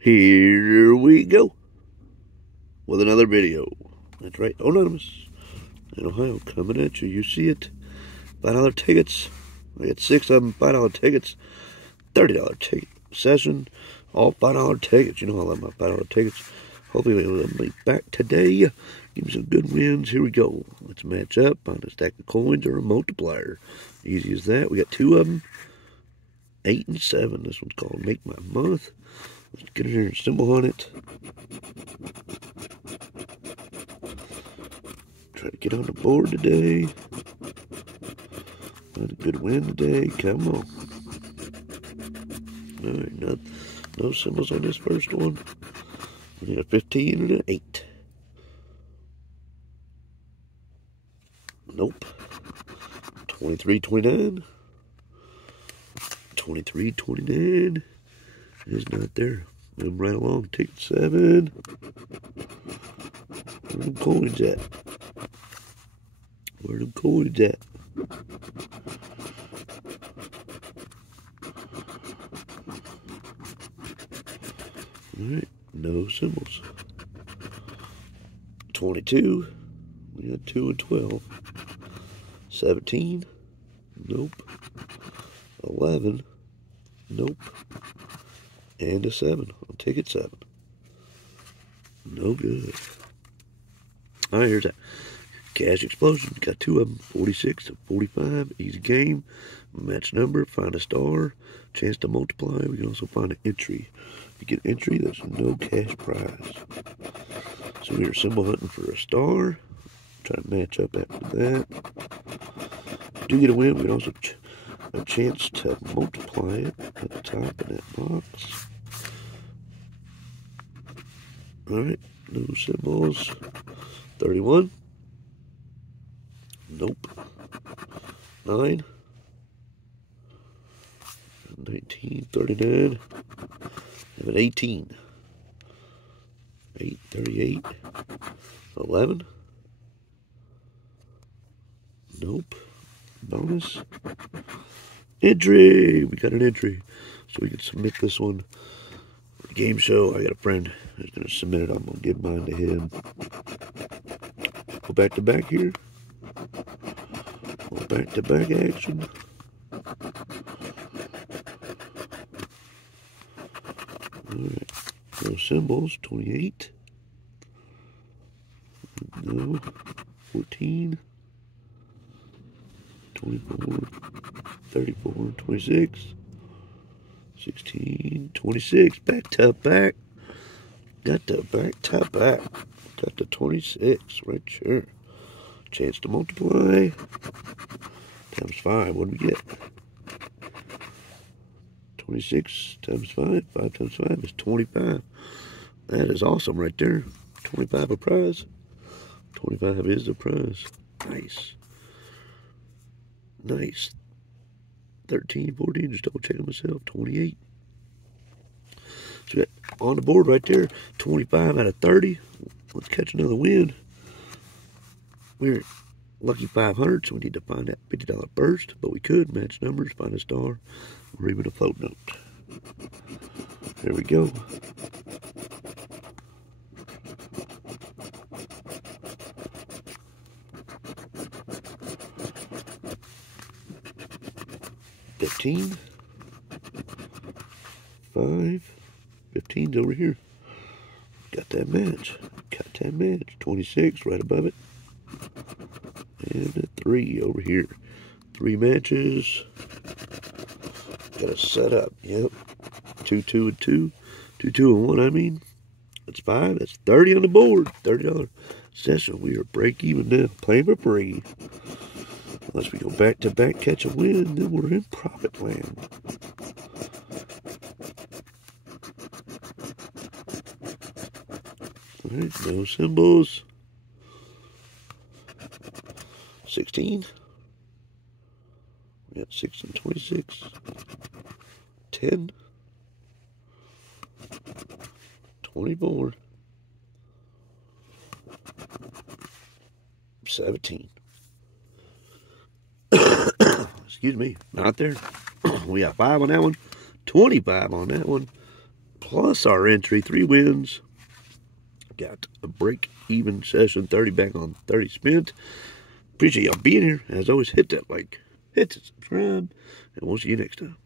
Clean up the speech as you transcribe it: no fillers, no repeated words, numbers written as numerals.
Here we go with another video. That's right, Anonymous in Ohio coming at you. You see it. $5 tickets. I got 6 of them. $5 tickets. $30 ticket session. All $5 tickets. You know I love my $5 tickets. Hopefully we'll be back today. Give me some good wins. Here we go. Let's match up on a stack of coins or a multiplier. Easy as that. We got 2 of them. 8 and 7. This one's called Make My Month. Let's get in here and symbol on it. Try to get on the board today. Find a good win today. Come on. Alright, no symbols on this first one. We got a 15 and an 8. Nope. 23, 29. 23, 29. It's not there. Move right along. Ticket 7. Where them coins at? Where them coins at? Alright, no symbols. 22. We got 2 and 12. 17. Nope. 11. Nope. And a 7 on ticket 7. No good. Alright, here's that. Cash explosion. Got 2 of them. 46 to 45. Easy game. Match number. Find a star. Chance to multiply. We can also find an entry. If you get an entry, there's no cash prize. So we are symbol hunting for a star. Try to match up after that. If you do get a win, we can also a chance to multiply it at the top of that box. Alright, no symbols. 31. Nope. 9. 19, 39. And an 18. 8, 38. 11. Nope. Bonus. Entry! We got an entry. So we can submit this one for the game show. I got a friend who's going to submit it. I'm going to give mine to him. Go back to back here. Go back to back action. Alright. No symbols. 28. No. 14. 24, 34, 26, 16, 26, back to back. Got the back to back. Got the 26 right here. Chance to multiply. Times 5. What do we get? 26 times 5. 5 times 5 is 25. That is awesome right there. 25 a prize. 25 is the prize. Nice. Nice. 13, 14, just double checking myself. 28. So we got on the board right there, 25 out of 30. Let's catch another win. We're lucky 500, so we need to find that $50 burst, but we could match numbers, find a star, or even a float note. There we go. $15. 5. 15's over here. Got that match. Got that match. 26 right above it. And a 3 over here. 3 matches. Got a set up. Yep. 2, 2, and 2. 2, 2, and 1, I mean. That's 5. That's 30 on the board. $30 session. We are break even now. Playing for free. Unless we go back to back, catch a win, then we're in profit land. Alright, no symbols. 16. We got 6 and 26. 10. 24. 17. Excuse me, not there. We got 5 on that one, 25 on that one, plus our entry. 3 wins. Got a break-even session. 30 back on 30 spent. Appreciate y'all being here. As always, hit that like, hit the subscribe, and we'll see you next time.